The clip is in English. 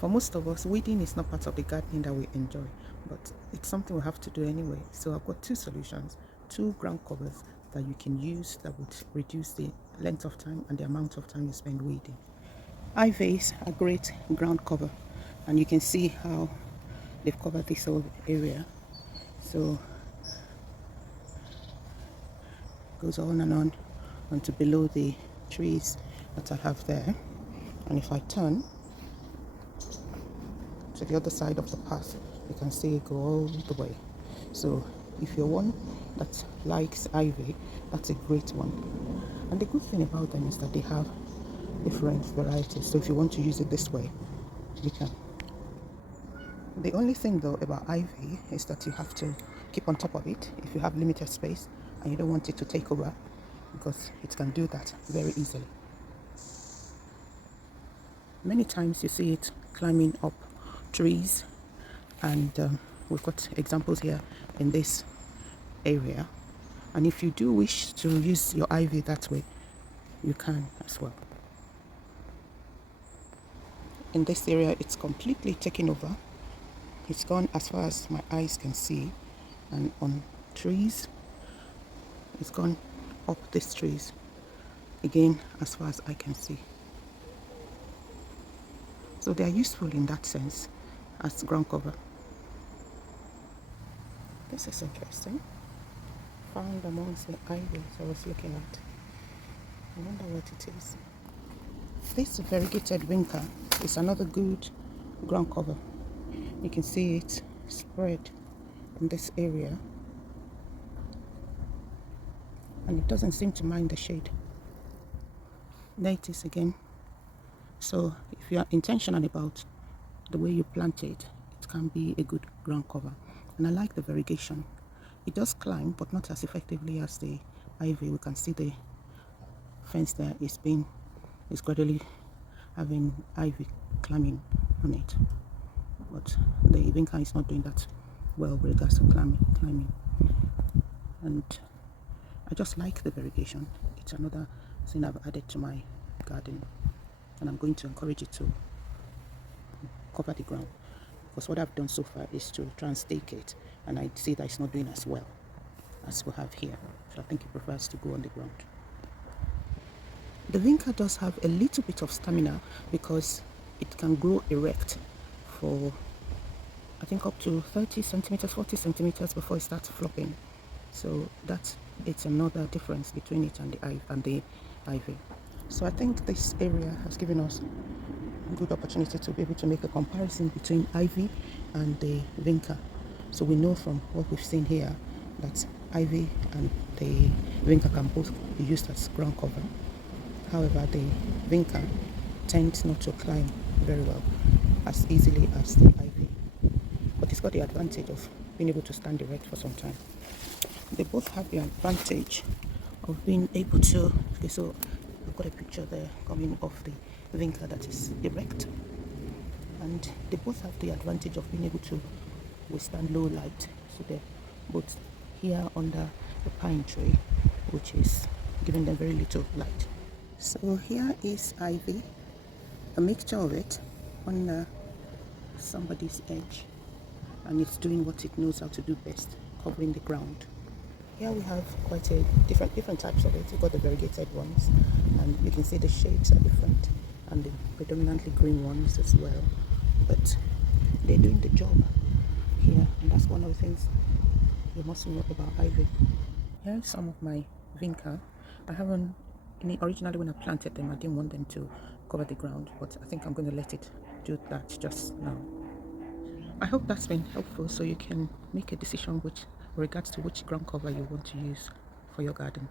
For most of us, weeding is not part of the gardening that we enjoy, but it's something we have to do anyway. So I've got two solutions, two ground covers that you can use that would reduce the length of time and the amount of time you spend weeding. Ivy is a great ground cover, and you can see how they've covered this whole area. So it goes on and on until below the trees that I have there. And if I turn to the other side of the path, you can see it go all the way. So if you're one that likes ivy, that's a great one. And the good thing about them is that they have different varieties, so if you want to use it this way, you can. The only thing though about ivy is that you have to keep on top of it if you have limited space and you don't want it to take over, because it can do that very easily. Many times you see it climbing up trees, and we've got examples here in this area. And if you do wish to use your ivy that way, you can as well. In this area, it's completely taken over. It's gone as far as my eyes can see, and on trees, it's gone up these trees again as far as I can see. So they are useful in that sense as ground cover. This is interesting. Found amongst the ivy I was looking at. I wonder what it is. This variegated Vinca is another good ground cover. You can see it spread in this area, and it doesn't seem to mind the shade. There it is again. So if you are intentional about the way you plant it, it can be a good ground cover. And I like the variegation. It does climb, but not as effectively as the ivy. We can see the fence there is gradually having ivy climbing on it, but the Vinca is not doing that well with regards to climbing. And I just like the variegation. It's another thing I've added to my garden, and I'm going to encourage it to cover the ground, because what I've done so far is to try and stake it, and I see that it's not doing as well as we have here. So I think it prefers to go on the ground. The Vinca does have a little bit of stamina because it can grow erect for, I think, up to 30 centimeters, 40 centimeters before it starts flopping. So it's another difference between it and the ivy. So I think this area has given us a good opportunity to be able to make a comparison between ivy and the Vinca. So we know from what we've seen here that ivy and the Vinca can both be used as ground cover. However, the Vinca tends not to climb very well as easily as the ivy, but it's got the advantage of being able to stand erect for some time. They both have the advantage of being able to, okay, so I've got a picture there coming off the Vinca that is erect, and they both have the advantage of being able to withstand low light. So they're both here under the pine tree, which is giving them very little light. So here is ivy, a mixture of it on somebody's edge, and it's doing what it knows how to do best, covering the ground. Here we have quite a different types of it. We've got the variegated ones, and you can see the shades are different, and the predominantly green ones as well. But they're doing the job here, and that's one of the things you must know about ivy. Here are some of my Vinca. Originally when I planted them, I didn't want them to cover the ground, but I think I'm going to let it do that just now. I hope that's been helpful, so you can make a decision with regards to which ground cover you want to use for your garden.